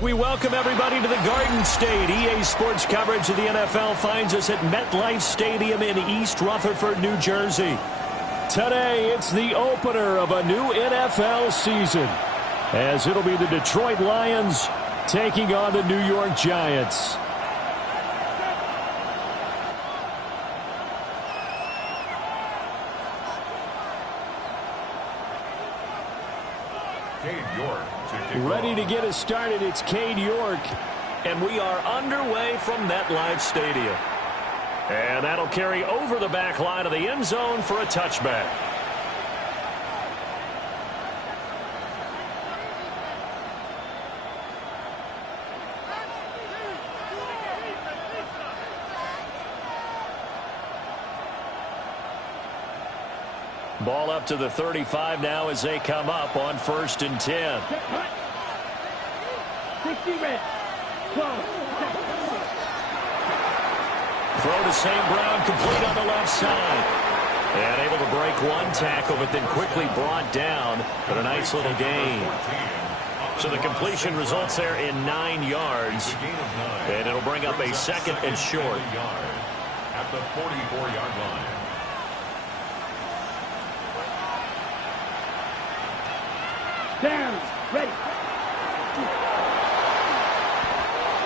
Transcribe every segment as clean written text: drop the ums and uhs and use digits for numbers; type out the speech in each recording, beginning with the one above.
We welcome everybody to the Garden State. EA Sports coverage of the NFL finds us at MetLife Stadium in East Rutherford, New Jersey. Today, it's the opener of a new NFL season, as it'll be the Detroit Lions taking on the New York Giants. Ready to get us started, it's Cade York. And we are underway from MetLife Stadium. And that'll carry over the back line of the end zone for a touchback. Ball up to the 35 now as they come up on 1st and 10. Throw to St. Brown, complete on the left side. And able to break one tackle, but then quickly brought down. But a nice little gain. So the completion results there in 9 yards. And it'll bring up a 2nd and short. At the 44-yard line. Down, ready.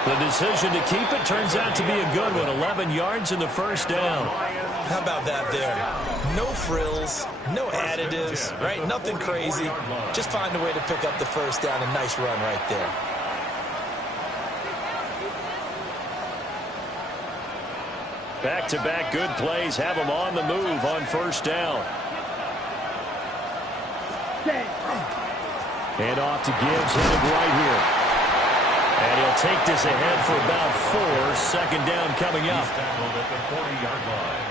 The decision to keep it turns out to be a good one. 11 yards in the first down. How about that there? No frills, no additives, right? Nothing crazy. Just find a way to pick up the first down. A nice run right there. Back-to-back good plays have them on the move on 1st down. And off to Gibbs, headed right here. And he'll take this ahead for about 4. 2nd down coming up. Tackled at the 40-yard line.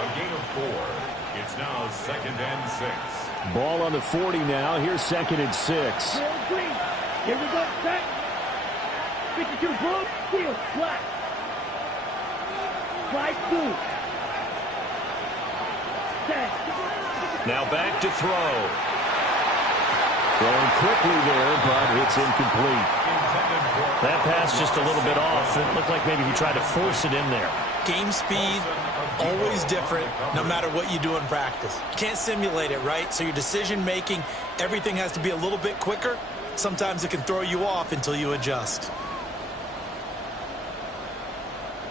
A gain of 4. It's now 2nd and 6. Ball on the 40 now. Here's 2nd and 6. Here we go, set. 52, boom, field, flat. Slide 2. Set. Now back to throw. Throwing quickly there, but it's incomplete. That pass just a little bit off. It looked like maybe he tried to force it in there. Game speed, always different, no matter what you do in practice. You can't simulate it, right? So your decision-making, everything has to be a little bit quicker. Sometimes it can throw you off until you adjust.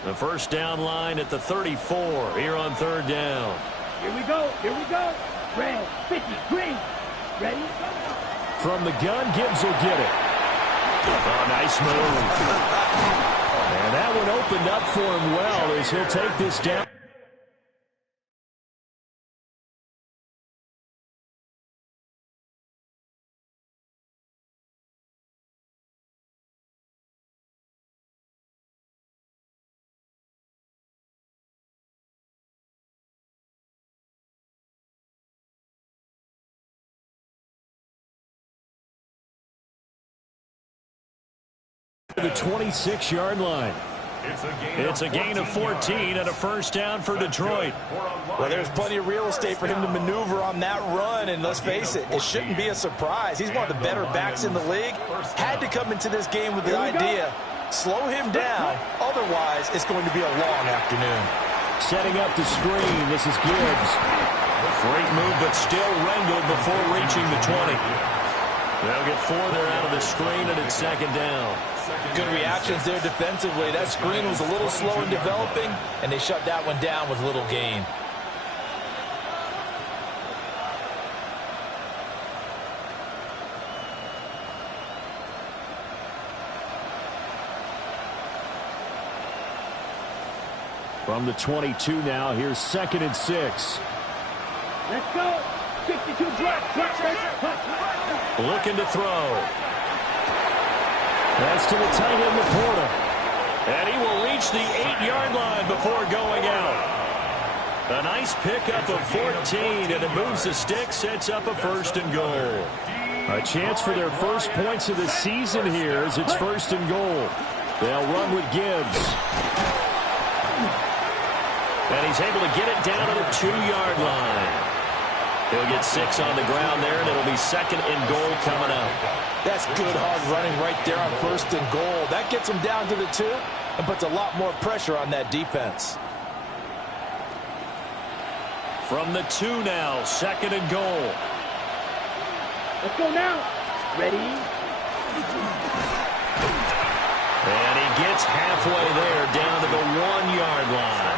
The 1st down line at the 34 here on 3rd down. Here we go, here we go. Red, 50, green. Ready? From the gun, Gibbs will get it. Oh, nice move. And that one opened up for him well as he'll take this down. The 26-yard line. It's a gain of 14 and a 1st down for Detroit. Well, there's plenty of real estate for him to maneuver on that run, and let's face it, it shouldn't be a surprise. He's one of the better backs in the league. Had to come into this game with the idea, slow him down, otherwise it's going to be a long afternoon. Setting up the screen, this is Gibbs. Great move, but still wrangled before reaching the 20. They'll get 4 there out of the screen, and it's 2nd down. Good reactions there defensively. That screen was a little slow in developing, and they shut that one down with little gain. From the 22 now, here's 2nd and 6. Let's go. 52 drop. Looking to throw. That's to the tight end, Laporta. And he will reach the 8-yard line before going out. A nice pickup of 14, and it moves the stick, sets up a 1st and goal. A chance for their first points of the season here as it's 1st and goal. They'll run with Gibbs. And he's able to get it down to the 2-yard line. He'll get 6 on the ground there, and it'll be 2nd and goal coming up. That's good hard running right there on 1st and goal. That gets him down to the 2 and puts a lot more pressure on that defense. From the 2 now, 2nd and goal. Let's go now. Ready? And he gets halfway there, down to the 1-yard line.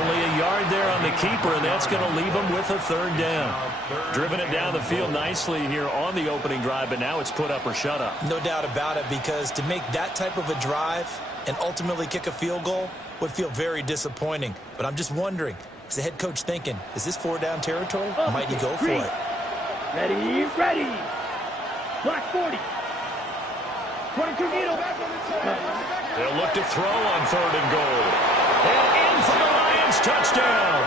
Only a yard there on the keeper, and that's going to leave him with a 3rd down. Driven it down the field nicely here on the opening drive, but now it's put up or shut up. No doubt about it, because to make that type of a drive and ultimately kick a field goal would feel very disappointing. But I'm just wondering, is the head coach thinking, is this 4-down territory? Might he go for it? Ready, ready. Black 40. 22 needle. They'll look to throw on 3rd and goal. And in for the Lions, touchdown.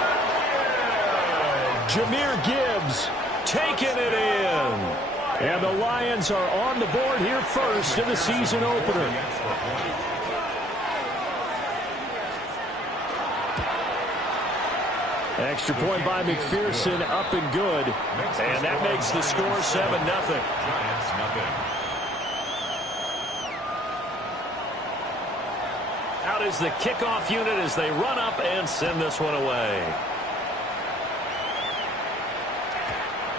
Jahmyr Gibbs taking it in. And the Lions are on the board here first in the season opener. Extra point by McPherson, up and good. And that makes the score 7-0. Giants nothing. Out is the kickoff unit as they run up and send this one away.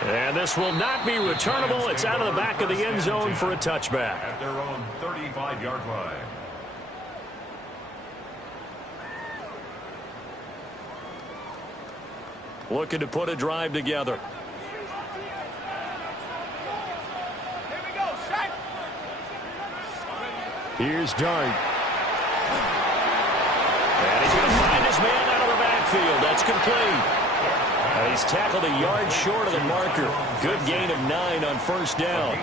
And this will not be returnable. It's out of the back of the end zone for a touchback. At their own 35-yard line. Looking to put a drive together. Here we go, set. Here's Dart. And he's going to find his man out of the backfield. That's complete. And he's tackled a yard short of the marker. Good gain of 9 on 1st down.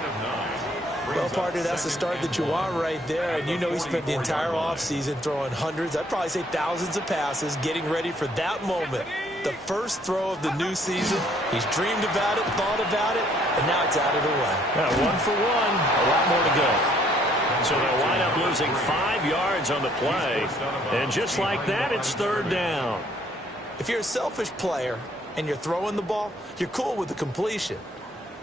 Well, partner, that's the start that you want right there. And you know he spent the entire offseason throwing hundreds, I'd probably say thousands of passes, getting ready for that moment. The first throw of the new season. He's dreamed about it, thought about it, and now it's out of the way. Yeah, 1 for 1. A lot more to go. So they'll wind up losing 5 yards on the play. And just like that, it's 3rd down. If you're a selfish player and you're throwing the ball, you're cool with the completion.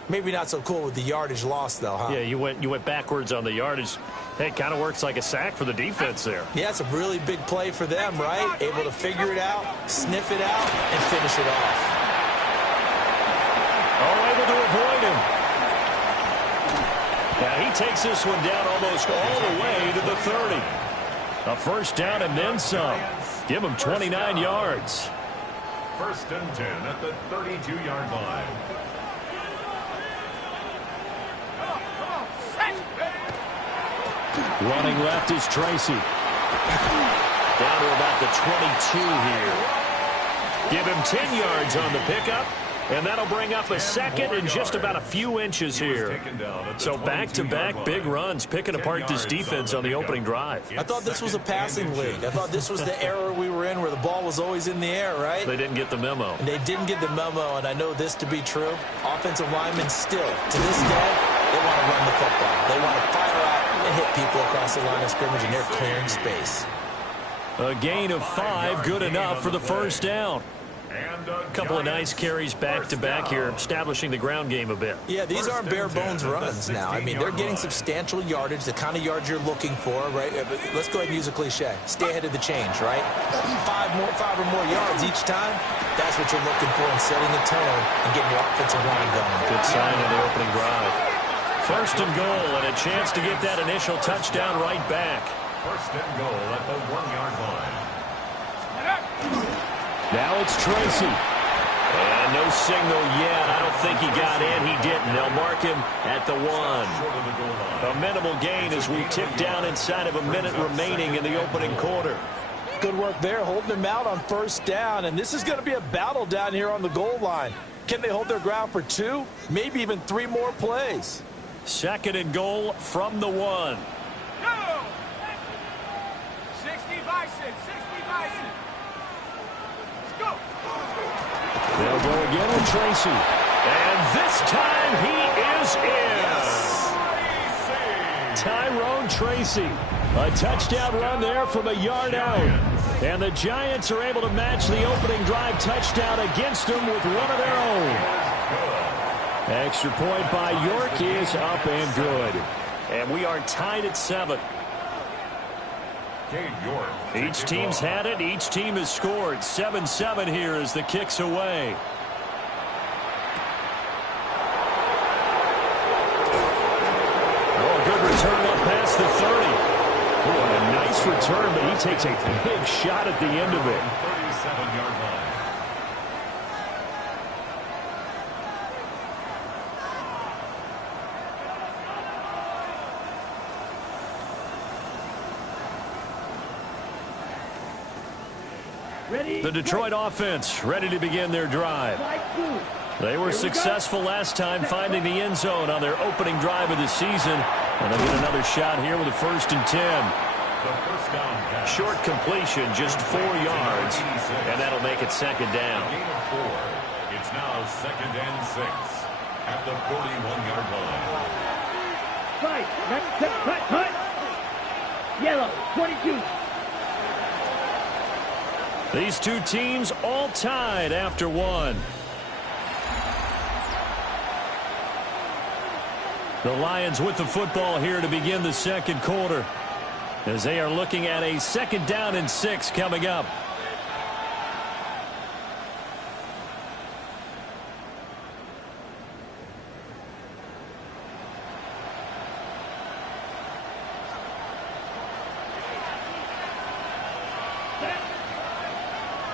Maybe not so cool with the yardage loss, though, huh? Yeah, you went backwards on the yardage. Hey, it kind of works like a sack for the defense there. Yeah, it's a really big play for them, right? Able to figure it out, sniff it out, and finish it off. Oh, able to avoid him. Now he takes this one down almost all the way to the 30. A 1st down and then some. Give him 29 yards. 1st and 10 at the 32-yard line. Running left is Tracy. Down to about the 22 here. Give him 10 yards on the pickup, and that'll bring up a 2nd and just about a few inches here. So back-to-back big runs, picking apart this defense on the opening drive. I thought this was a passing league. I thought this was the era we were in where the ball was always in the air, right? They didn't get the memo. And they didn't get the memo, and I know this to be true. Offensive linemen still, to this day, they want to run the football. They want to fire out and hit people across the line of scrimmage, and they're clearing space. A gain of 5, good enough for the 1st down. A couple of nice carries back-to-back here, establishing the ground game a bit. Yeah, these aren't bare-bones runs now. I mean, they're getting substantial yardage, the kind of yards you're looking for, right? Let's go ahead and use a cliche. Stay ahead of the change, right? 5 or more yards each time, that's what you're looking for in setting the tone and getting your offensive line going. Good sign on the opening drive. 1st and goal, and a chance to get that initial touchdown right back. 1st and goal at the 1-yard line. Now it's Tracy. And no signal yet. I don't think he got in. He didn't. They'll mark him at the 1. A minimal gain as we tick down inside of a minute remaining in the opening quarter. Good work there, holding him out on 1st down. And this is going to be a battle down here on the goal line. Can they hold their ground for 2, maybe even 3 more plays? 2nd and goal from the 1. 60 Bison, 60 Bison. Let's go. They'll go again with Tracy. And this time he is in. Tyrone Tracy. A touchdown run there from a yard out. And the Giants are able to match the opening drive touchdown against them with one of their own. extra point by York is up and good. And we are tied at 7. Each team's had it. Each team has scored. 7-7 here as the kick's away. Oh, good return up past the 30. Oh, a nice return, but he takes a big shot at the end of it. 37-yard line. The Detroit offense ready to begin their drive. They were successful last time finding the end zone on their opening drive of the season. And they'll get another shot here with a 1st and 10. Short completion, just 4 yards, and that'll make it 2nd down. It's now 2nd and 6 at the 41-yard line. Cut. Yellow, 22. These two teams all tied after 1. The Lions with the football here to begin the 2nd quarter, as they are looking at a 2nd down and 6 coming up.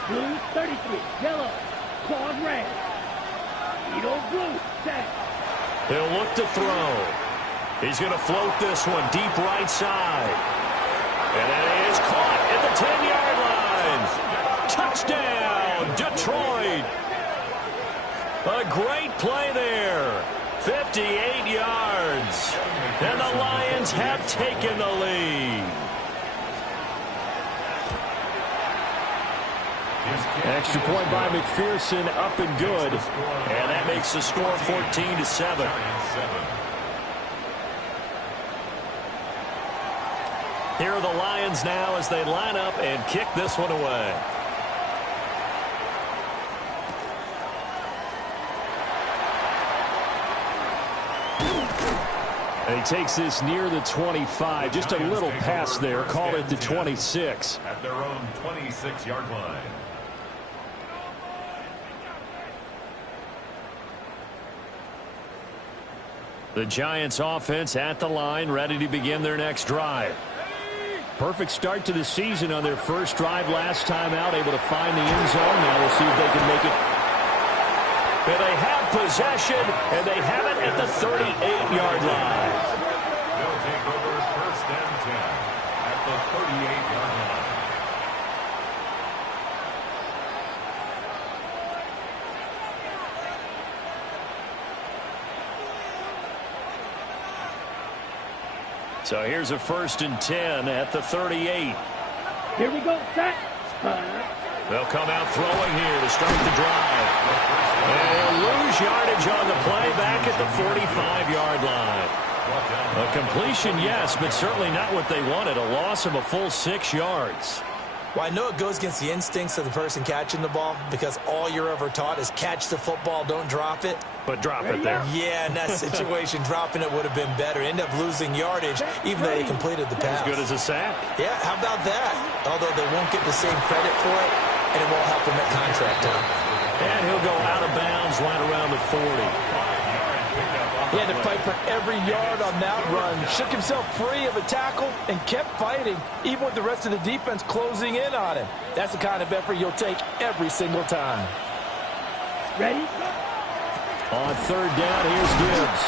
Blue, 33. Yellow, claws red. Edo blue, set. He'll look to throw. He's going to float this one deep right side. And that is caught at the 10-yard line. Touchdown, Detroit. A great play there. 58 yards. And the Lions have taken the lead. Extra point by McPherson, up and good. And that makes the score 14-7. Here are the Lions now as they line up and kick this one away. And he takes this near the 25. Just a little pass there. Call it the 26. At their own 26-yard line. The Giants offense at the line, ready to begin their next drive. Perfect start to the season on their first drive last time out, able to find the end zone. Now we'll see if they can make it. And they have possession, and they have it at the 38-yard line. They'll take over 1st and 10 at the 38-yard line. So here's a 1st and 10 at the 38. Here we go, set. They'll come out throwing here to start the drive. And they'll lose yardage on the play back at the 45-yard line. A completion, yes, but certainly not what they wanted. A loss of a full 6 yards. Well, I know it goes against the instincts of the person catching the ball because all you're ever taught is catch the football, don't drop it. But drop it there. Yeah, in that situation, dropping it would have been better. End up losing yardage, even though they completed the pass. As good as a sack. Yeah, how about that? Although they won't get the same credit for it, and it won't help them at contract time. And he'll go out of bounds right around the 40. He had to fight for every yard on that run. Shook himself free of a tackle and kept fighting, even with the rest of the defense closing in on him. That's the kind of effort you'll take every single time. Ready? On 3rd down, here's Gibbs.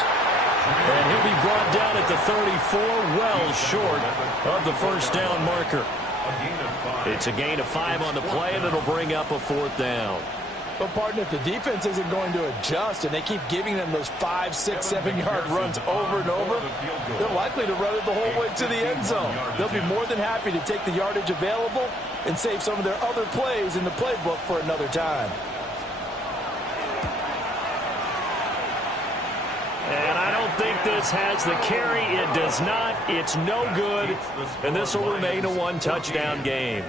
And he'll be brought down at the 34, well short of the 1st down marker. It's a gain of 5 on the play, and it'll bring up a 4th down. But, partner, if the defense isn't going to adjust and they keep giving them those 5, 6, 7-yard runs over and over, they're likely to run it the whole way to the end zone. They'll be more than happy to take the yardage available and save some of their other plays in the playbook for another time. And I don't think this has the carry. It does not. It's no good. And this will remain a 1-touchdown game.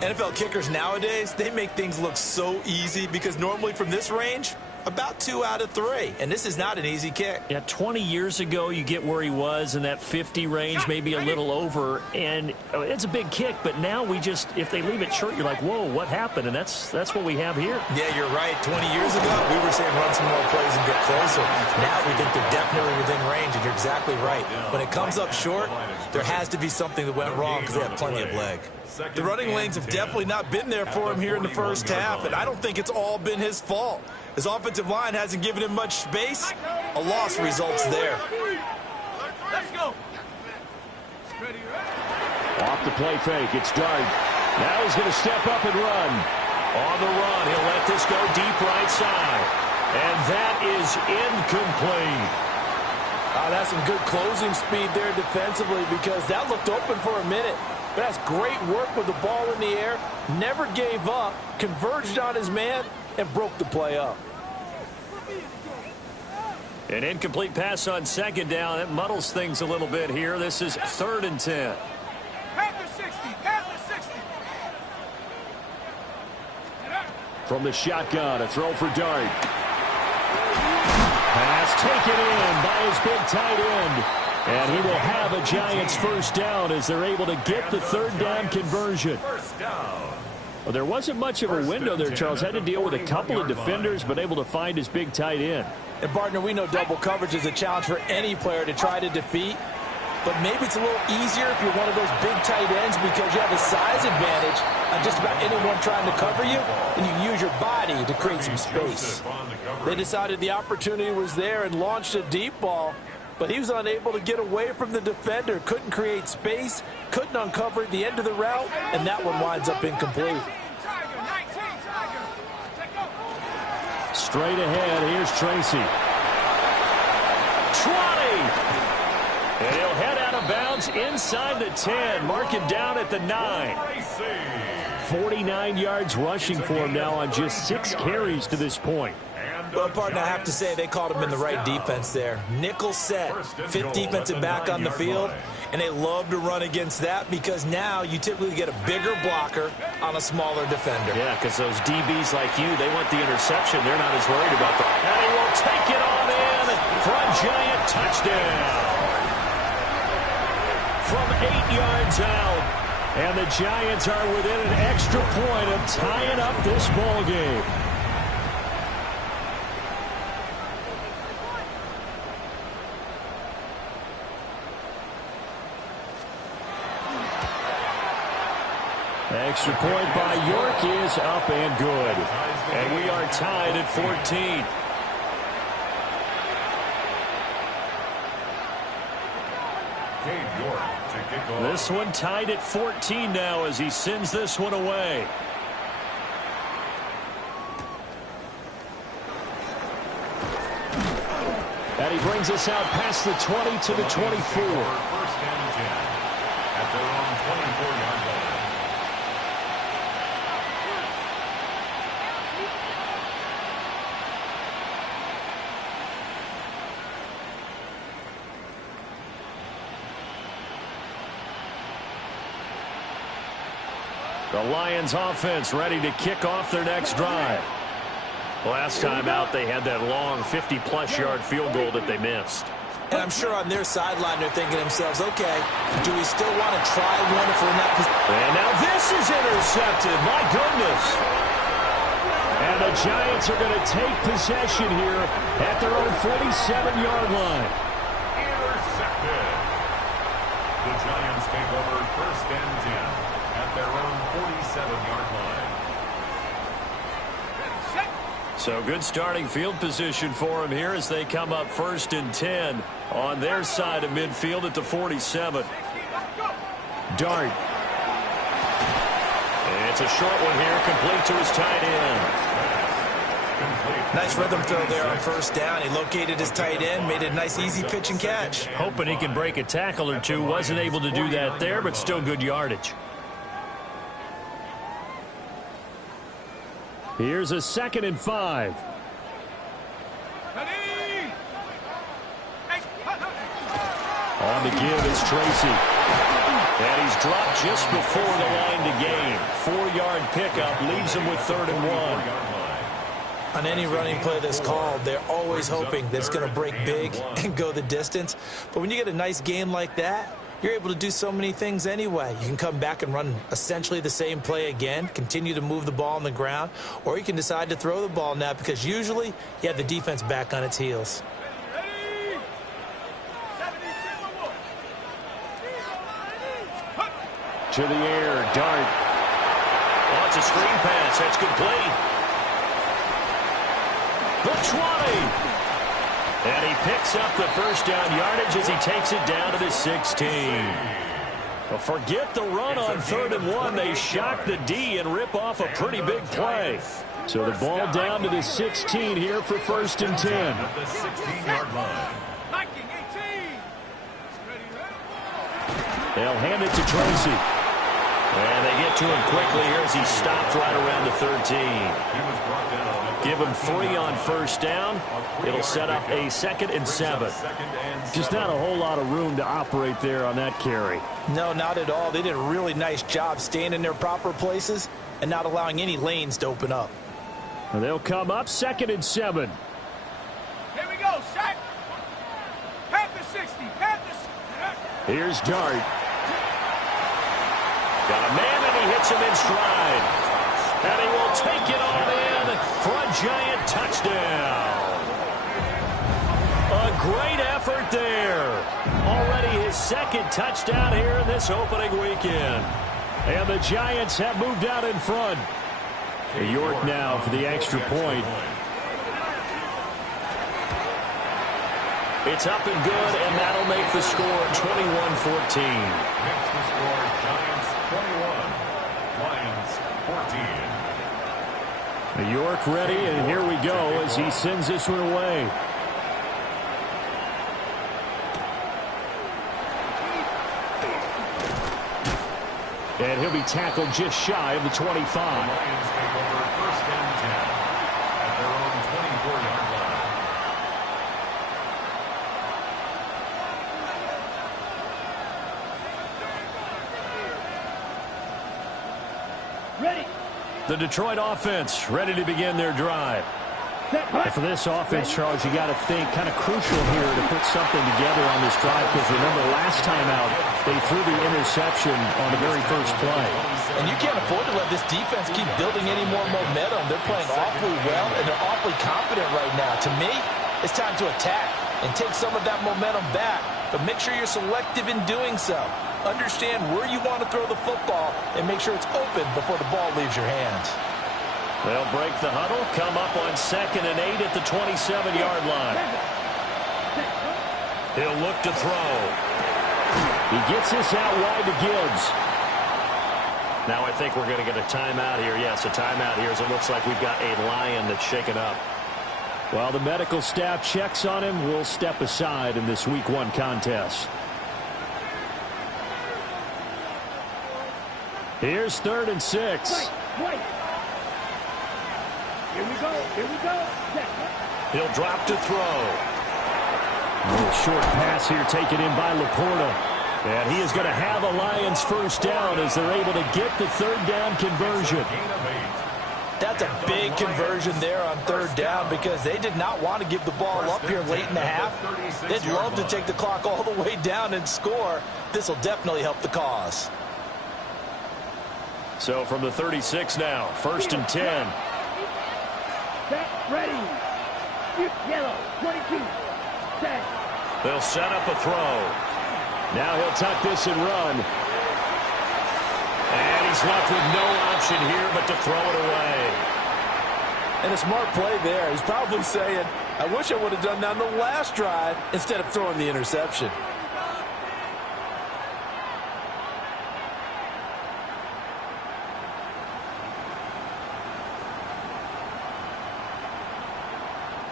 NFL kickers nowadays, they make things look so easy because normally from this range, about 2 out of 3, and this is not an easy kick. Yeah, 20 years ago, you get where he was in that 50 range, maybe a little over, and it's a big kick, but now we just, if they leave it short, you're like, whoa, what happened? And that's what we have here. Yeah, you're right. 20 years ago, we were saying run some more plays and get closer. Now we think they're definitely within range, and you're exactly right. When it comes up short, there has to be something that went wrong because they have plenty of leg. The running lanes have definitely not been there for him here in the first half, and I don't think it's all been his fault. His offensive line hasn't given him much space. A loss results there. Let's go. Off the play fake, it's Dart. Now he's going to step up and run. On the run, he'll let this go deep right side. And that is incomplete. That's some good closing speed there defensively because that looked open for a minute. But that's great work with the ball in the air. Never gave up, converged on his man, and broke the play up. An incomplete pass on second down. It muddles things a little bit here. This is 3rd and 10. From the shotgun, a throw for Dart. Pass taken in by his big tight end. And he will have a Giants first down as they're able to get the 3rd down conversion. Well, there wasn't much of a window there, Charles. Had to deal with a couple of defenders, but able to find his big tight end. And, partner, we know double coverage is a challenge for any player to try to defeat. But maybe it's a little easier if you're one of those big tight ends because you have a size advantage on just about anyone trying to cover you, and you can use your body to create some space. They decided the opportunity was there and launched a deep ball, but he was unable to get away from the defender, couldn't create space, couldn't uncover the end of the route, and that one winds up incomplete. Straight ahead, here's Tracy. 20! And he'll head out of bounds inside the 10. Mark him down at the 9. 49 yards rushing for him now on just 6 carries to this point. Well, partner, I have to say they called him in the right defense there. Nickel set, 5th defensive back on the field, and they love to run against that because now you typically get a bigger blocker on a smaller defender. Yeah, because those DBs like you, they want the interception. They're not as worried about that. And he will take it on in for a Giant touchdown. From 8 yards out. And the Giants are within an extra point of tying up this ball game. Extra point by York is up and good. And we are tied at 14. This one tied at 14 now as he sends this one away. And he brings us out past the 20 to the 24. First and 10 at their own 24-yard line. The Lions offense ready to kick off their next drive. Last time out, they had that long 50-plus yard field goal that they missed. And I'm sure on their sideline they're thinking to themselves, okay, do we still want to try one if we're in that position? And now this is intercepted. My goodness. And the Giants are going to take possession here at their own 47-yard line. Intercepted. The Giants take over first and 10 at their own 47-yard line. So good starting field position for them here as they come up first and 10 on their side of midfield at the 47. Dart. It's a short one here, complete to his tight end. Nice rhythm throw there on first down. He located his tight end, made it a nice easy pitch and catch. Hoping he can break a tackle or two. Wasn't able to do that there, but still good yardage. Here's a 2nd and 5. On the give is Tracy. And he's dropped just before the line to gain. 4-yard pickup leaves him with 3rd and 1. On any running play that's called, they're always hoping that it's going to break big and go the distance. But when you get a nice game like that, you're able to do so many things anyway. You can come back and run essentially the same play again, continue to move the ball on the ground, or you can decide to throw the ball now because usually you have the defense back on its heels. To the air, Dart. Oh, it's a screen pass. That's complete. The 20. And he picks up the first down yardage as he takes it down to the 16. Well, forget the run on 3rd and 1. They shock the D and rip off a pretty big play. So the ball down to the 16 here for 1st and 10. At the 16-yard line. They'll hand it to Tracy. And they get to him quickly here as he stopped right around the 13. Give him 3 on 1st down. It'll set up a 2nd and 7. Just not a whole lot of room to operate there on that carry. No, not at all. They did a really nice job staying in their proper places and not allowing any lanes to open up. And they'll come up 2nd and 7. Here we go, Shaq. Panther 60. Panthers. Here's Dart. Got a man, and he hits him in stride. And he will take it on in for a giant touchdown. A great effort there. Already his 2nd touchdown here in this opening weekend. And the Giants have moved out in front. York now for the extra point. It's up and good, and that'll make the score 21-14. Makes the score Giants 21, Lions 14. York ready, and here we go as he sends this one away. And he'll be tackled just shy of the 25. The Lions take over 1st and 10 at their own 24-yard line. Ready. The Detroit offense ready to begin their drive. And for this offense, Charles, you got to think kind of crucial here to put something together on this drive because remember last time out they threw the interception on the very first play. And you can't afford to let this defense keep building any more momentum. They're playing awfully well, and they're awfully confident right now. To me, it's time to attack and take some of that momentum back, but make sure you're selective in doing so. Understand where you want to throw the football and make sure it's open before the ball leaves your hands. They'll break the huddle, come up on 2nd and 8 at the 27-yard line. He'll look to throw. He gets this out wide to Gibbs. Now I think we're going to get a timeout here. Yes, a timeout here as it looks like we've got a Lion that's shaken up. While the medical staff checks on him, we'll step aside in this Week 1 contest. Here's 3rd and 6. Right. Here we go. He'll drop to throw. A little short pass here taken in by Laporta. And he is going to have a Lions first down as they're able to get the 3rd down conversion. That's a big conversion there on 3rd down because they did not want to give the ball up here late in the half. They'd love to take the clock all the way down and score. This will definitely help the cause. So from the 36 now, 1st and 10. Set, ready. Yellow, 22. Set. They'll set up a throw. Now he'll tuck this and run. And he's left with no option here but to throw it away. And a smart play there. He's probably saying, I wish I would have done that on the last drive instead of throwing the interception.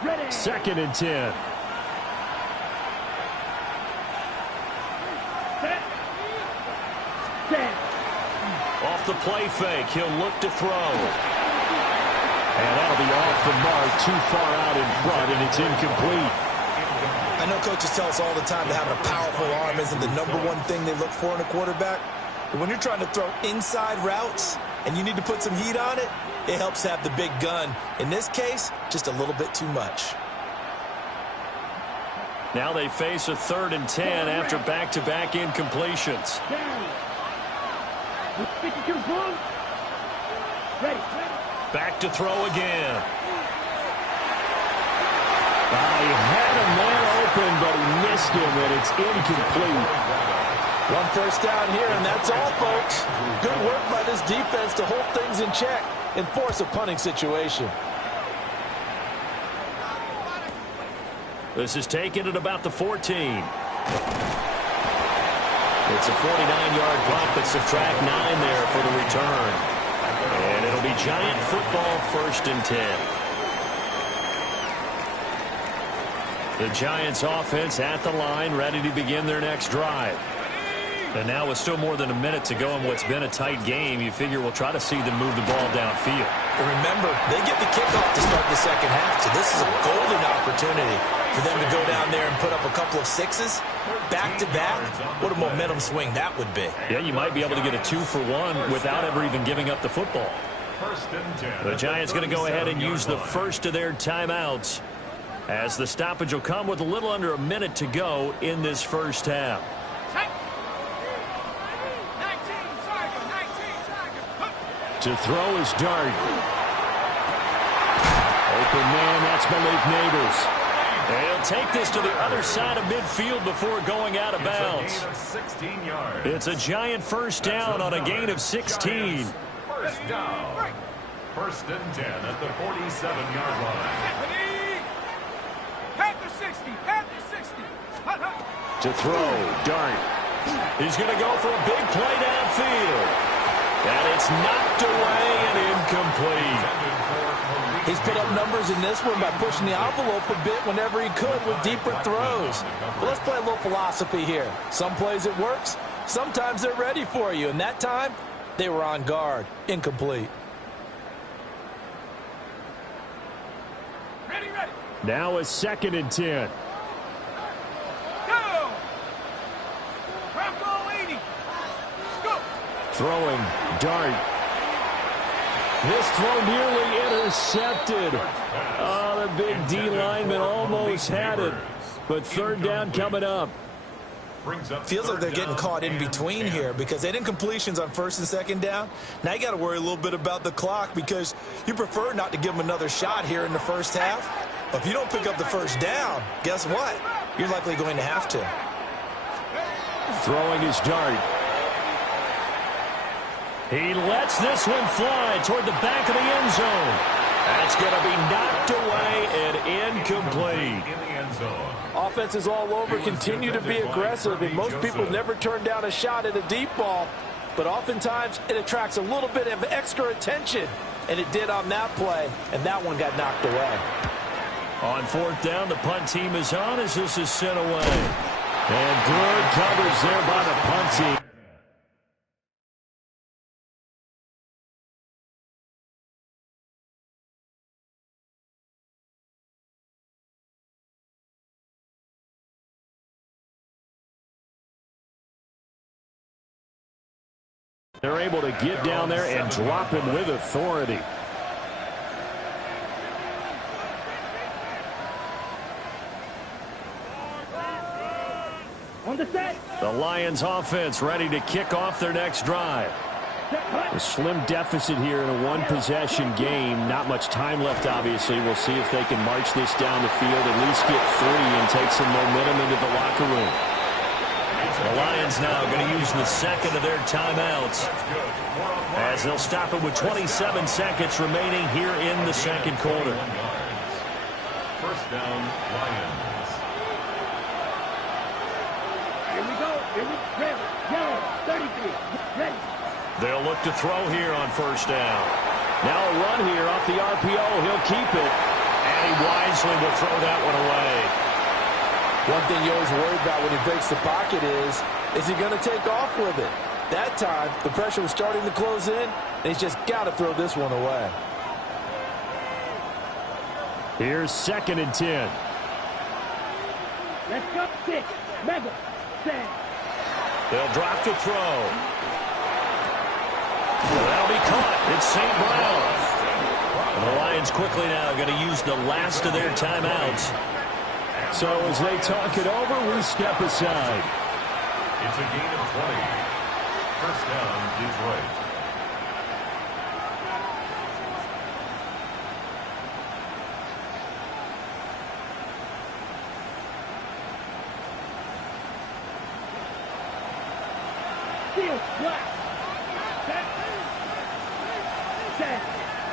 Ready. 2nd and 10. Set. Set. Off the play fake, he'll look to throw. And that'll be off the mark, too far out in front, and it's incomplete. I know coaches tell us all the time that having a powerful arm isn't the #1 thing they look for in a quarterback, But when you're trying to throw inside routes and you need to put some heat on it, it helps have the big gun. In this case, just a little bit too much. Now they face a 3rd and 10 after back-to-back incompletions. Back to throw again. He had a man open, but he missed him, and it's incomplete. 1 first down here, and that's all, folks. Good work by this defense to hold things in check and force a punting situation. This is taken at about the 14. It's a 49-yard punt, but subtract 9 there for the return. And it'll be Giant football, 1st and 10. The Giants offense at the line, ready to begin their next drive. And now with still more than a minute to go in what's been a tight game, you figure we'll try to see them move the ball downfield. And remember, they get the kickoff to start the second half, so this is a golden opportunity for them to go down there and put up a couple of sixes back-to-back. What a momentum swing that would be. Yeah, you might be able to get a 2-for-1 without ever even giving up the football. The Giants going to go ahead and use the first of their timeouts, as the stoppage will come with a little under a minute to go in this first half. To throw is Dart. Open man, that's Malik Neighbors. They'll take this to the other side of midfield before going out of bounds. It's a Giant first down on a gain of 16. First down. 1st and 10 at the 47-yard line. To throw, Dart. He's going to go for a big play downfield. And it's knocked away and incomplete. He's put up numbers in this one by pushing the envelope a bit whenever he could with deeper throws. But let's play a little philosophy here. Some plays it works, sometimes they're ready for you. And that time, they were on guard. Incomplete. Ready. Now a 2nd and 10. Go! Bronco 80. Go! Throwing, Dart. This throw nearly intercepted. Oh, the big D lineman almost had it. But 3rd down coming up. Feels like they're getting caught in between here because they didn't completions on 1st and 2nd down. Now you got to worry a little bit about the clock because you prefer not to give them another shot here in the first half. But if you don't pick up the 1st down, guess what? You're likely going to have to. Throwing his Dart. He lets this one fly toward the back of the end zone. That's going to be knocked away and incomplete. Offenses all over continue to be aggressive, and most people never turn down a shot at a deep ball. But oftentimes, it attracts a little bit of extra attention. And it did on that play, and that one got knocked away. On 4th down, the punt team is on as this is sent away. And good coverage there by the punt team. They're able to get down there and drop him with authority. On the set. The Lions offense ready to kick off their next drive. A slim deficit here in a one-possession game. Not much time left, obviously. We'll see if they can march this down the field, at least get 3 and take some momentum into the locker room. The Lions now going to use the 2nd of their timeouts as they'll stop it with 27 seconds remaining here in the 2nd quarter. 1st down, Lions. Here we go. Red, yellow, 33. Ready. They'll look to throw here on 1st down. Now a run here off the RPO. He'll keep it. And he wisely will throw that one away. One thing you always worry about when he breaks the pocket is he going to take off with it? That time, the pressure was starting to close in, and he's just got to throw this one away. Here's 2nd and 10. Let's go. 6. Mega. 10. They'll drop the throw. caught. It's St. Brown. And the Lions quickly now going to use the last of their timeouts. So as they talk it over, we step aside. It's a gain of 20. First down, Detroit.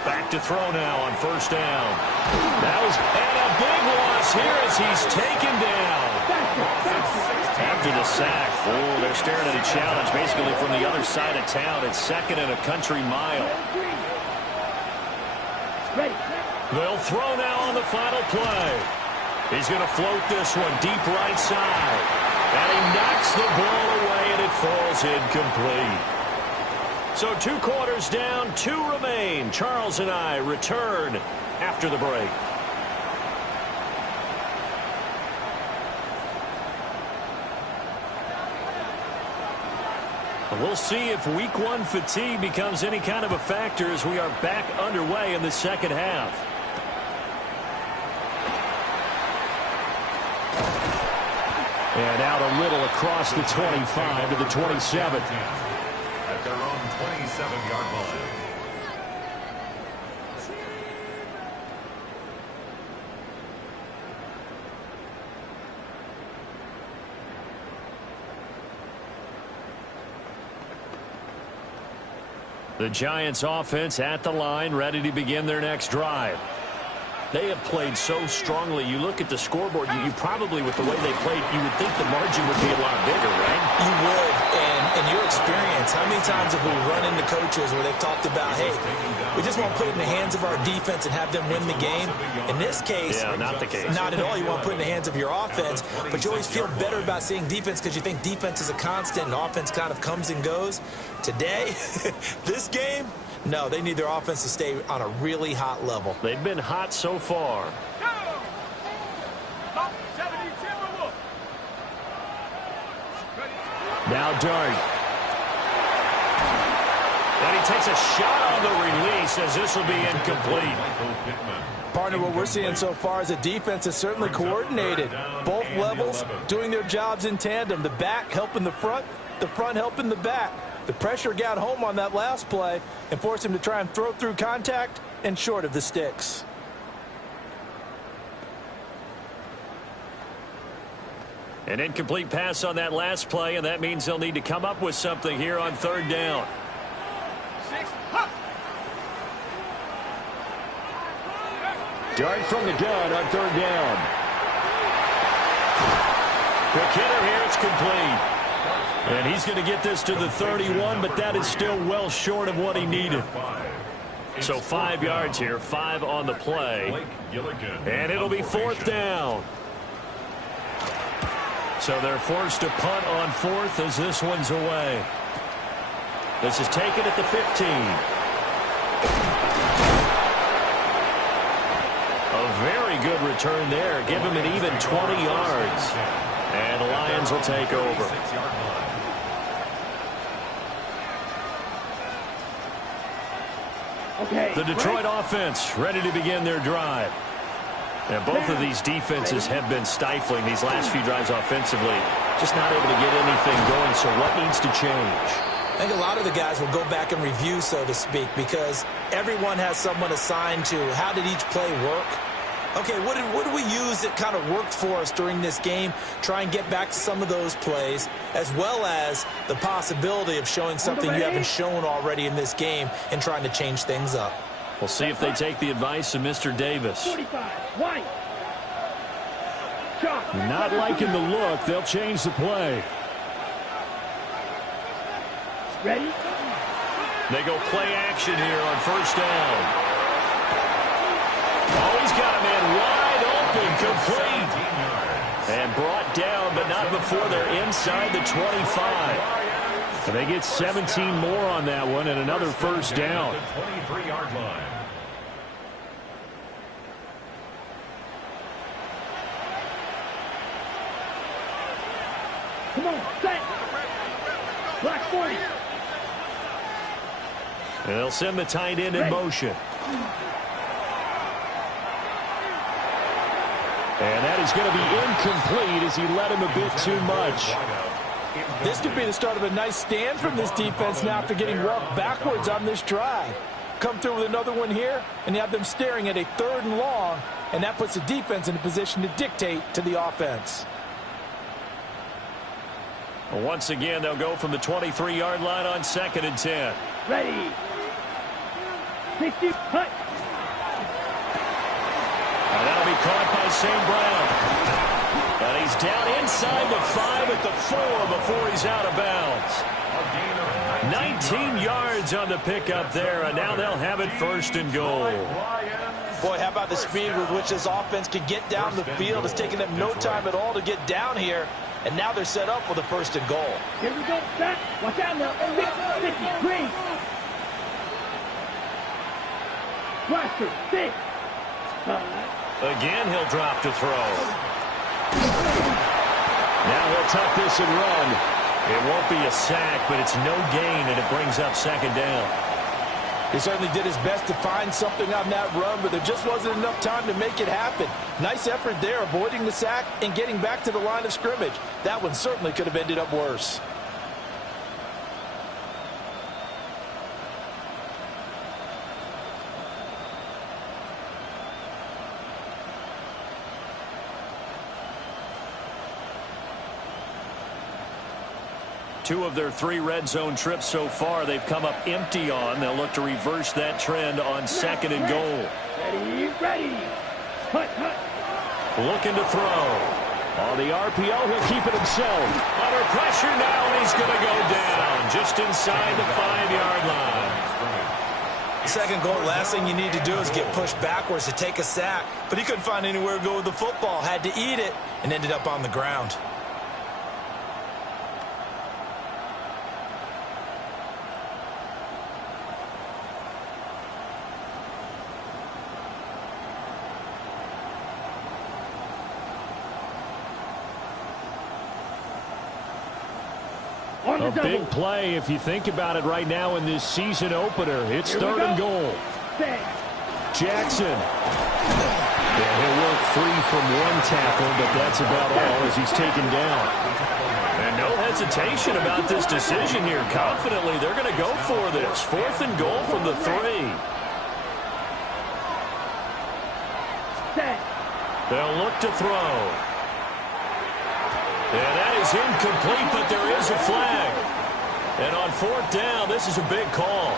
Back to throw now on first down. That was and a big loss here as he's taken down. After the sack, oh, they're staring at a challenge basically from the other side of town. It's second and a country mile. They'll throw now on the final play. He's going to float this one deep right side. And he knocks the ball away, and it falls incomplete. So 2 quarters down, 2 remain. Charles and I return after the break. We'll see if week 1 fatigue becomes any kind of a factor as we are back underway in the second half. And out a little across the 25 to the 27. At their own 27-yard line. The Giants offense at the line, ready to begin their next drive. They have played so strongly. You look at the scoreboard, you probably, with the way they played, you would think the margin would be a lot bigger, right? You would. And in your experience, how many times have we run into coaches where they've talked about, hey, we just want to put it in the hands of our defense and have them win the game? In this case, yeah, not the case. Not at all. You want to put it in the hands of your offense, but you always feel better about seeing defense because you think defense is a constant and offense kind of comes and goes. Today, this game, no, they need their offense to stay on a really hot level. They've been hot so far. Now Dart. And he takes a shot on the release as this will be incomplete. Partner, what we're seeing so far is a defense is certainly coordinated. Both levels doing their jobs in tandem. The back helping the front helping the back. The pressure got home on that last play and forced him to try and throw through contact and short of the sticks. An incomplete pass on that last play, and that means they'll need to come up with something here on third down. Dart from the gun on third down. Quick hitter here, it's complete. And he's going to get this to the 31, but that is still well short of what he needed. So 5 yards here, 5 on the play. And it'll be fourth down. So they're forced to punt on fourth as this one's away. This is taken at the 15. A very good return there. Give him an even 20 yards. And the Lions will take over. The Detroit offense ready to begin their drive. And both of these defenses have been stifling these last few drives offensively. Just not able to get anything going, so what needs to change? I think a lot of the guys will go back and review, so to speak, because everyone has someone assigned to how did each play work. Okay, what did we use that kind of worked for us during this game? Try and get back to some of those plays, as well as the possibility of showing something you haven't shown already in this game and trying to change things up. We'll see if they take the advice of Mr. Davis. Not liking the look. They'll change the play. Ready? They go play action here on first down. Oh, he's got a man wide open, complete. And brought down, but not before they're inside the 25. And they get 17 more on that one and another first down. 23-yard line. Come on, set. Black 40. They'll send the tight end in motion. And that is going to be incomplete as he led him a bit too much. This could be the start of a nice stand from this defense now after getting walked backwards on this drive. Come through with another one here, and you have them staring at a 3rd and long, and that puts the defense in a position to dictate to the offense. Once again, they'll go from the 23-yard line on 2nd and 10. Ready. 60, cut. And that'll be caught by St. Brown. And he's down inside the 5 at the 4 before he's out of bounds. 19 yards on the pickup there, and now they'll have it 1st and goal. Boy, how about the speed with which this offense can get down the field? It's taking them no time at all to get down here, and now they're set up with a 1st and goal. Here we go, back. Watch out now. 50, green. Blaster, 6. Again, he'll drop to throw. Now he'll tuck this and run. It won't be a sack, but it's no gain, and it brings up 2nd down. He certainly did his best to find something on that run, but there just wasn't enough time to make it happen. Nice effort there, avoiding the sack and getting back to the line of scrimmage. That one certainly could have ended up worse. Two of their 3 red zone trips so far they've come up empty on. They'll look to reverse that trend on 2nd and goal. Ready. Cut. Looking to throw. On the RPO, he'll keep it himself. Under pressure now, and he's going to go down just inside the 5-yard line. 2nd goal, last thing you need to do is get pushed backwards to take a sack. But he couldn't find anywhere to go with the football. Had to eat it and ended up on the ground. A big play if you think about it right now in this season opener. It's 3rd and goal. Jackson. Yeah, he'll work free from one tackle, but that's about all as he's taken down. And no hesitation about this decision here. Confidently, they're going to go for this. 4th and goal from the 3. They'll look to throw. And that is incomplete, but there is a flag. And on 4th down, this is a big call.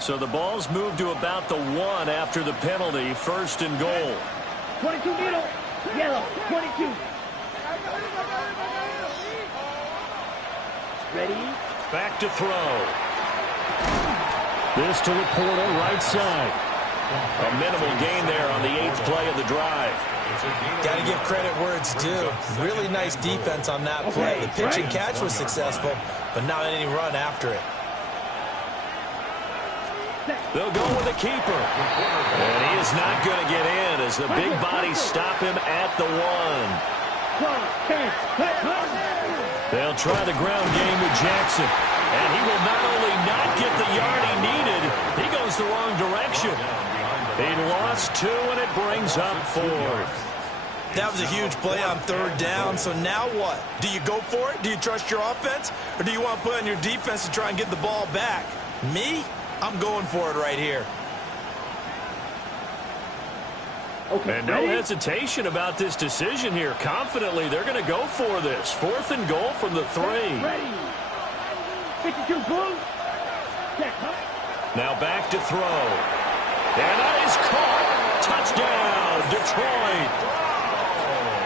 So the ball's moved to about the 1 after the penalty. 1st and goal. 22 middle. Yellow. 22. Ready. Back to throw. This to Laporta, right side. A minimal gain there on the 8th play of the drive. Got to give credit where it's due. Really nice defense on that play. The pitch and catch was successful, but not any run after it. They'll go with the keeper. And he is not going to get in as the big bodies stop him at the 1. They'll try the ground game with Jackson. And he will not only not get the yard he needed, he goes the wrong direction. He lost 2, and it brings up 4th. That was a huge play on 3rd down, so now what? Do you go for it? Do you trust your offense? Or do you want to put on your defense to try and get the ball back? Me? I'm going for it right here. And no hesitation about this decision here. Confidently, they're going to go for this. 4th and goal from the 3. Ready. 52 blue. Now back to throw. And that is caught. Touchdown, Detroit.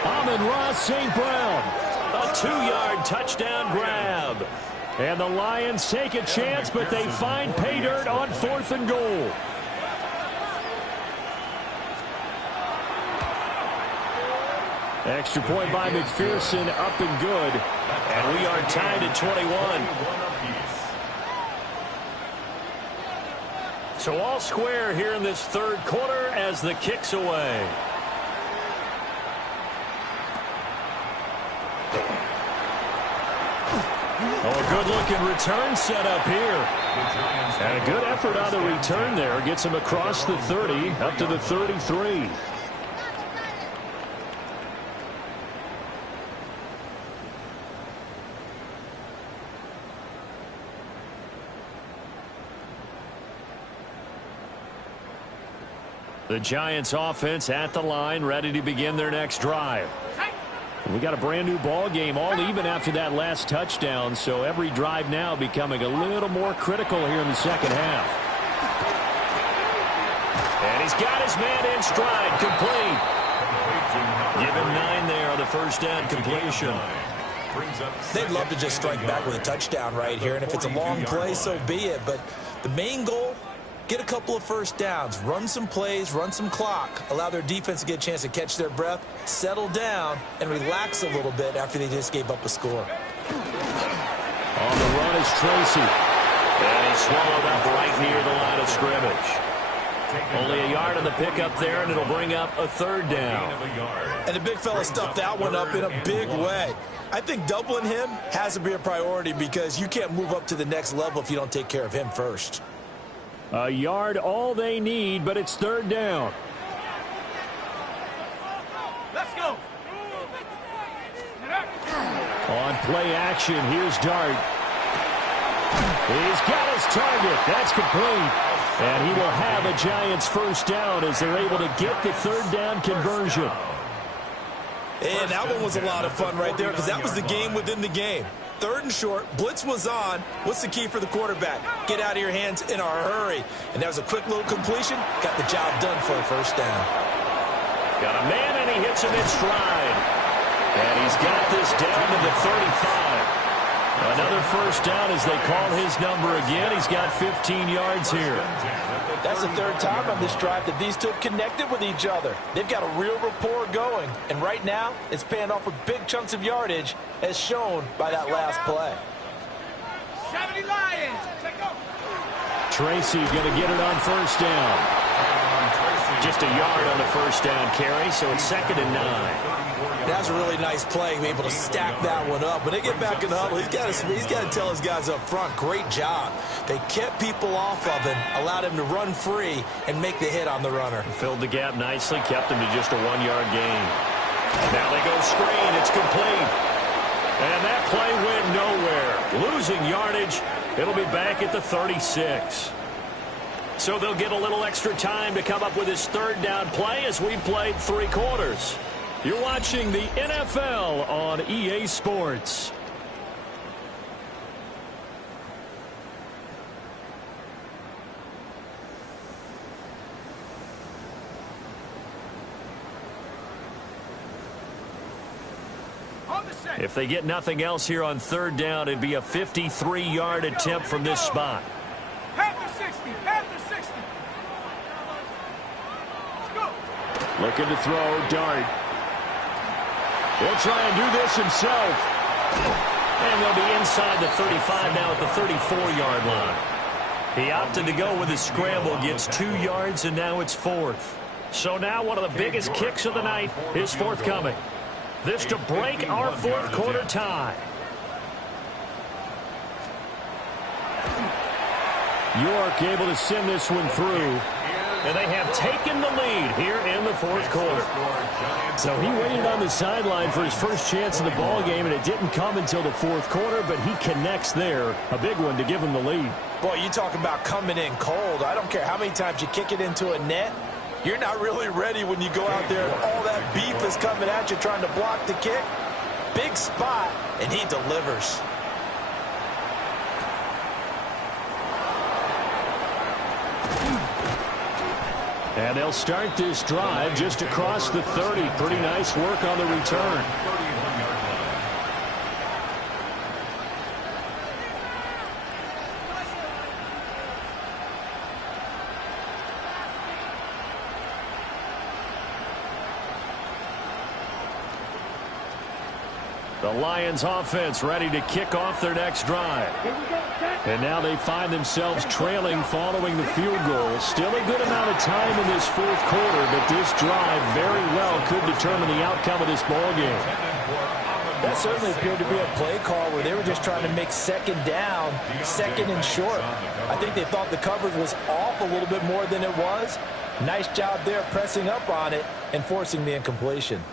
Amon-Ra St. Brown. A 2-yard touchdown grab. And the Lions take a chance, but they find pay dirt on 4th and goal. Extra point by McPherson, up and good. And we are tied at 21. So all square here in this third quarter as the kick's away. Oh, a good-looking return set up here. And a good effort on the return there. Gets him across the 30, up to the 33. The Giants offense at the line, ready to begin their next drive. We got a brand new ball game, all even after that last touchdown, so every drive now becoming a little more critical here in the second half. And he's got his man in stride, complete. Give him 9 there on the first down completion. They'd love to just strike back with a touchdown right here, and if it's a long play, so be it. But the main goal, get a couple of first downs, run some plays, run some clock, allow their defense to get a chance to catch their breath, settle down, and relax a little bit after they just gave up a score. On the run is Tracy. And he's swallowed up right near the line of scrimmage. Only a yard on the pickup there, and it'll bring up a third down. And the big fella stuffed that one up in a big way. I think doubling him has to be a priority because you can't move up to the next level if you don't take care of him first. A yard all they need, but it's third down. Let's go. On play action, here's Dart. He's got his target. That's complete. And he will have a Giants first down as they're able to get the third down conversion. And that one was a lot of fun right there because that was the game within the game. Third and short, blitz was on. What's the key for the quarterback? Get out of your hands in a hurry. And that was a quick little completion. Got the job done for a first down. Got a man, and he hits him in stride. And he's got this down to the 35. Another first down as they call his number again. He's got 15 yards here. That's the third time on this drive that these two have connected with each other. They've got a real rapport going. And right now, it's paying off with big chunks of yardage as shown by that last play. 70 Lions. Take off. Tracy going to get it on first down. Just a yard on the first down carry, so it's 2nd and 9. That's a really nice play, able to stack that one up. When they get back in the huddle, he's got to tell his guys up front, great job. They kept people off of him, allowed him to run free, and make the hit on the runner. Filled the gap nicely, kept him to just a 1-yard gain. Now they go screen, it's complete. And that play went nowhere. Losing yardage, it'll be back at the 36. So they'll get a little extra time to come up with his third down play as we played 3 quarters. You're watching the NFL on EA Sports. If they get nothing else here on third down, it'd be a 53-yard attempt from this spot. Panther 60. Panther 60. Let's go. Looking to throw, Dart. He'll try and do this himself. And they'll be inside the 35 now at the 34-yard line. He opted to go with his scramble, gets 2 yards, and now it's 4th. So now one of the biggest kicks of the night is forthcoming. This to break our 4th quarter tie. York able to send this one through. And they have taken the lead here in the 4th quarter. So he waited on the sideline for his first chance in the ball game, and it didn't come until the 4th quarter, but he connects there. A big one to give him the lead. Boy, you talk about coming in cold. I don't care how many times you kick it into a net. You're not really ready when you go out there and all that beef is coming at you trying to block the kick. Big spot, and he delivers. And they'll start this drive just across the 30. Pretty nice work on the return. The Lions offense ready to kick off their next drive. And now they find themselves trailing following the field goal. Still a good amount of time in this fourth quarter, but this drive very well could determine the outcome of this ball game. That certainly appeared to be a play call where they were just trying to make second down, second and short. I think they thought the coverage was off a little bit more than it was. Nice job there pressing up on it and forcing the incompletion.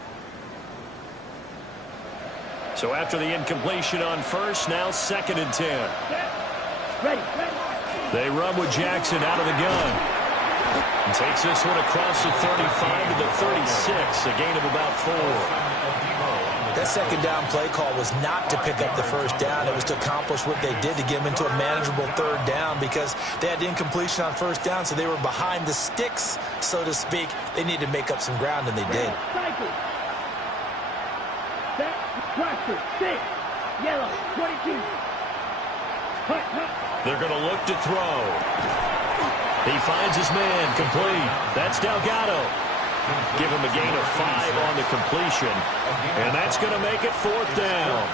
So after the incompletion on first, now 2nd and 10. They run with Jackson out of the gun. And takes this one across the 35 to the 36, a gain of about 4. That second down play call was not to pick up the first down. It was to accomplish what they did, to get them into a manageable third down, because they had incompletion on first down, so they were behind the sticks, so to speak. They needed to make up some ground, and they did. Yellow, 22. They're going to look to throw. He finds his man, complete. That's Delgado. Give him a gain of 5 on the completion, and that's going to make it 4th down.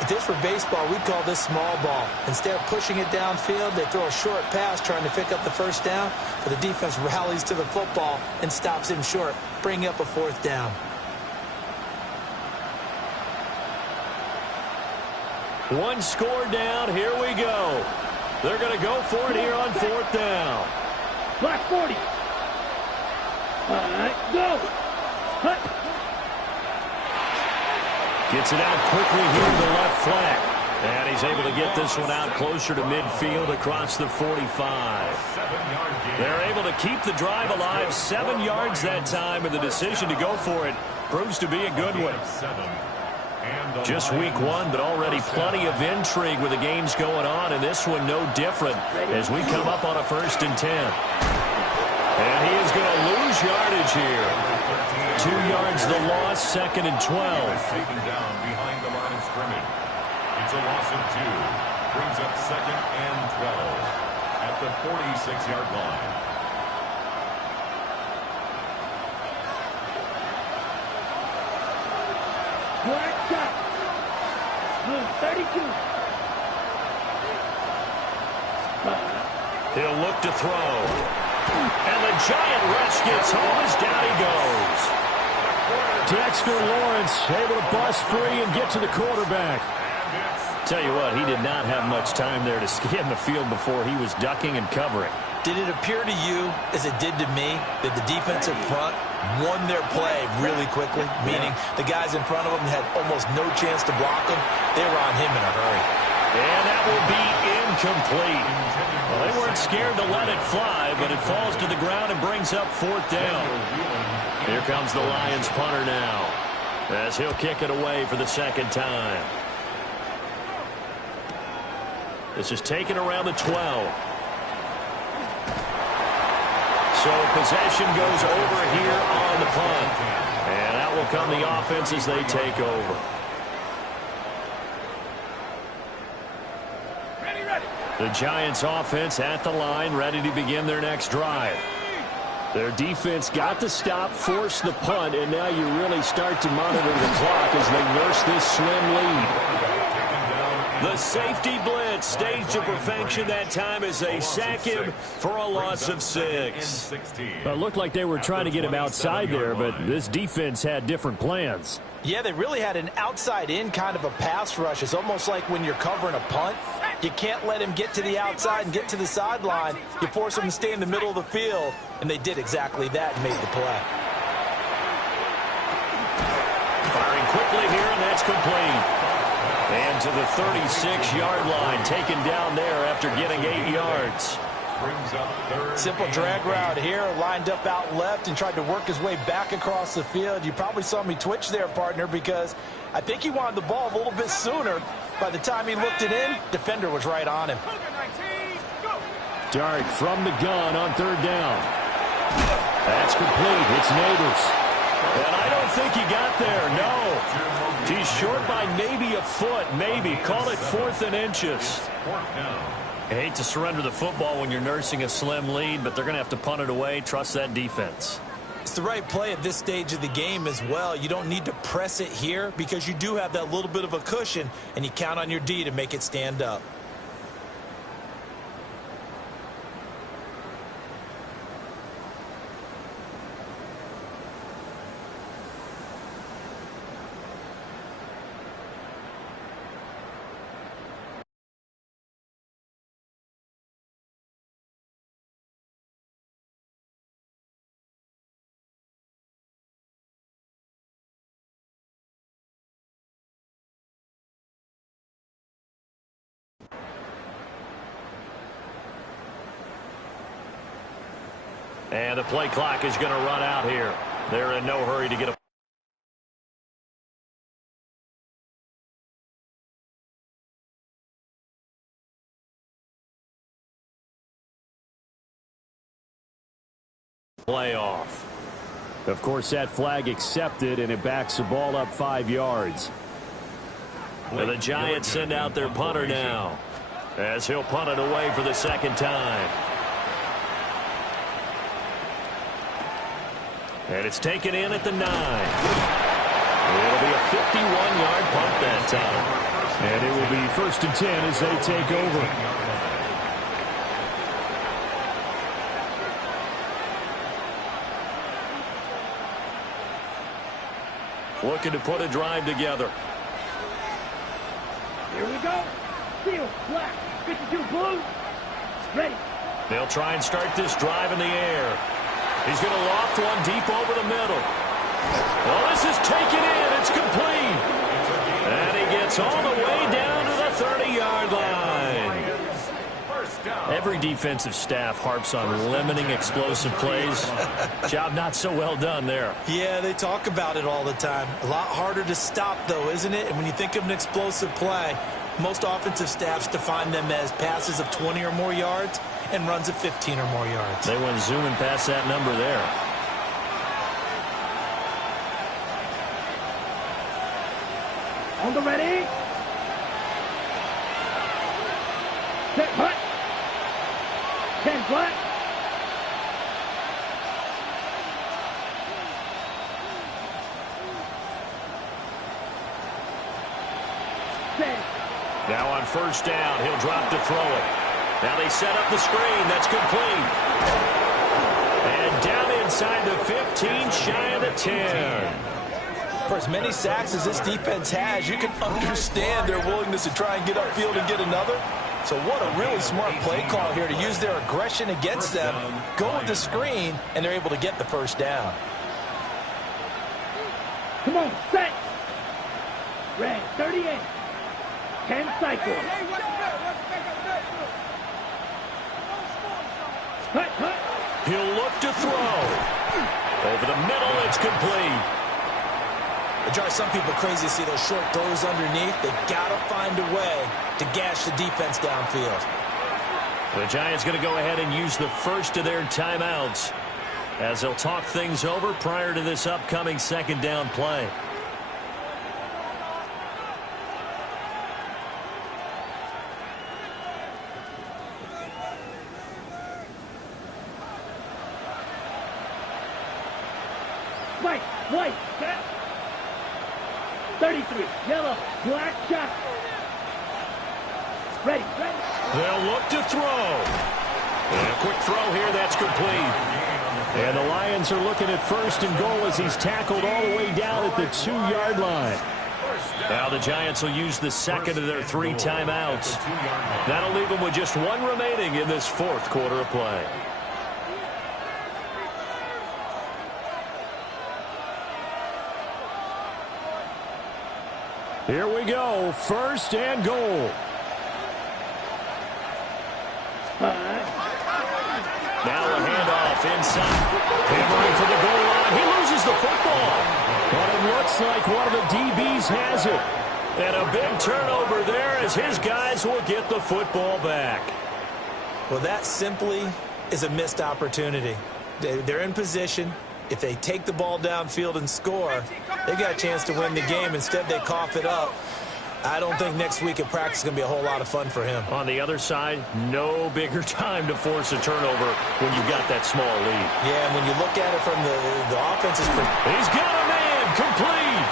If this were baseball, we'd call this small ball. Instead of pushing it downfield, they throw a short pass trying to pick up the first down, but the defense rallies to the football and stops him short, bringing up a 4th down. One score down. Here we go. They're going to go for it here on 4th down. Black 40. All right, go. Hut. Gets it out quickly here to the left flat. And he's able to get this one out closer to midfield across the 45. They're able to keep the drive alive. 7 yards that time, and the decision to go for it proves to be a good one. Just week 1, but already plenty of intrigue with the games going on, and this one no different as we come up on a 1st and 10. And he is going to lose yardage here. 2 yards the loss, 2nd and 12. Taken down behind the line of scrimmage. It's a loss of 2. Brings up 2nd and 12 at the 46-yard line. Black shot. 32. He'll look to throw. And the giant rush gets home as down he goes. Dexter Lawrence able to bust free and get to the quarterback. Tell you what, he did not have much time there to scan the field before he was ducking and covering. Did it appear to you, as it did to me, that the defensive front won their play really quickly? Meaning the guys in front of them had almost no chance to block him. They were on him in a hurry. And that will be incomplete. Well, they weren't scared to let it fly, but it falls to the ground and brings up 4th down. Here comes the Lions punter now, as he'll kick it away for the 2nd time. This is taken around the 12. So possession goes over here on the punt. And out will come the offense as they take over. The Giants offense at the line, ready to begin their next drive. Their defense got the stop, forced the punt, and now you really start to monitor the clock as they nurse this slim lead. The safety blitz staged to perfection that time as they sack him for a loss of 6. Well, it looked like they were trying to get him outside there, but this defense had different plans. Yeah, they really had an outside-in kind of a pass rush. It's almost like when you're covering a punt, you can't let him get to the outside and get to the sideline. You force him to stay in the middle of the field, and they did exactly that and made the play. Firing quickly here, and that's complete. And to the 36-yard line, taken down there after getting 8 yards. Simple drag route here, lined up out left and tried to work his way back across the field. You probably saw me twitch there, partner, because I think he wanted the ball a little bit sooner. By the time he looked it in, defender was right on him. Dart from the gun on 3rd down. That's complete. It's Neighbors. And I don't think he got there, no. He's short by maybe a foot, maybe. Call it 4th and inches. I hate to surrender the football when you're nursing a slim lead, but they're going to have to punt it away. Trust that defense. It's the right play at this stage of the game as well. You don't need to press it here because you do have that little bit of a cushion, and you count on your D to make it stand up. And the play clock is going to run out here. They're in no hurry to get a playoff. Of course, that flag accepted, and it backs the ball up 5 yards. And the Giants send out their punter now, as he'll punt it away for the second time. And it's taken in at the 9. It'll be a 51-yard punt that time. And it will be 1st and 10 as they take over. Looking to put a drive together. Here we go. Steel, black, 52 blue. Ready. They'll try and start this drive in the air. He's going to loft one deep over the middle. Well, this is taken in. It's complete. And he gets all the way down to the 30-yard line. Every defensive staff harps on limiting explosive plays. Job not so well done there. Yeah, they talk about it all the time. A lot harder to stop, though, isn't it? And when you think of an explosive play, most offensive staffs define them as passes of 20 or more yards and runs of 15 or more yards. They went zooming past that number there. On the ready. Set, hut. 10 black. Set. Now on 1st down, he'll drop to throw it. Now they set up the screen. That's complete. And down inside the 15, shy of the 10. For as many sacks as this defense has, you can understand their willingness to try and get upfield and get another. So what a really smart play call here to use their aggression against them, go with the screen, and they're able to get the 1st down. Come on, set. Red, 38. 10 cycles. Hut, hut. He'll look to throw. Over the middle, it's complete. It drives some people crazy to see those short throws underneath. They got to find a way to gash the defense downfield. The Giants going to go ahead and use the first of their timeouts as they'll talk things over prior to this upcoming 2nd down play. White, set. 33, yellow, black, shot. Ready, ready. They'll look to throw. And a quick throw here, that's complete. And the Lions are looking at 1st and goal as he's tackled all the way down at the 2-yard line. Now the Giants will use the 2nd of their 3 timeouts. That'll leave them with just 1 remaining in this 4th quarter of play. Here we go, 1st and goal. Now a handoff inside. Hammering for the goal line. He loses the football. But it looks like one of the DBs has it. And a big turnover there as his guys will get the football back. Well, that simply is a missed opportunity. They're in position. If they take the ball downfield and score, they got a chance to win the game. Instead, they cough it up. I don't think next week at practice is going to be a whole lot of fun for him. On the other side, no bigger time to force a turnover when you've got that small lead. Yeah, and when you look at it from the offense's perspective. He's got a man, complete.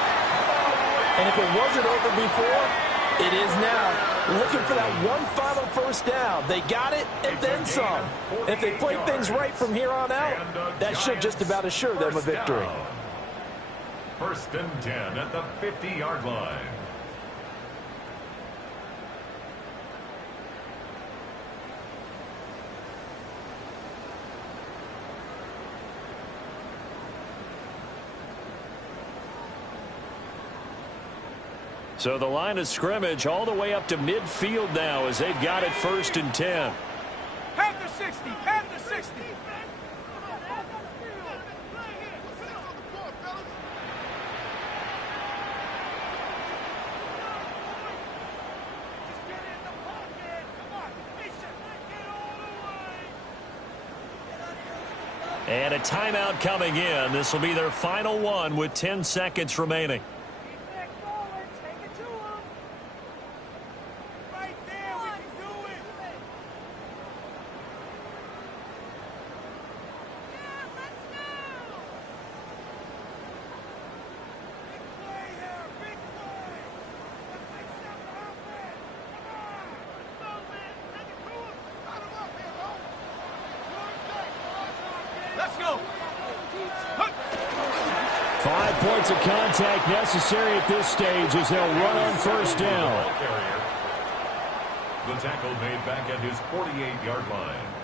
And if it wasn't over before, it is now. Looking for that one final first down. They got it and then some. And if they play things right from here on out, that should just about assure them a victory. First and 10 at the 50-yard line. So the line of scrimmage all the way up to midfield now as they've got it first and 10. Have the 60. Have the 60. And a timeout coming in. This will be their final one with 10 seconds remaining. Let's go. 5 points of contact necessary at this stage as they'll run on first down. The tackle made back at his 48-yard line.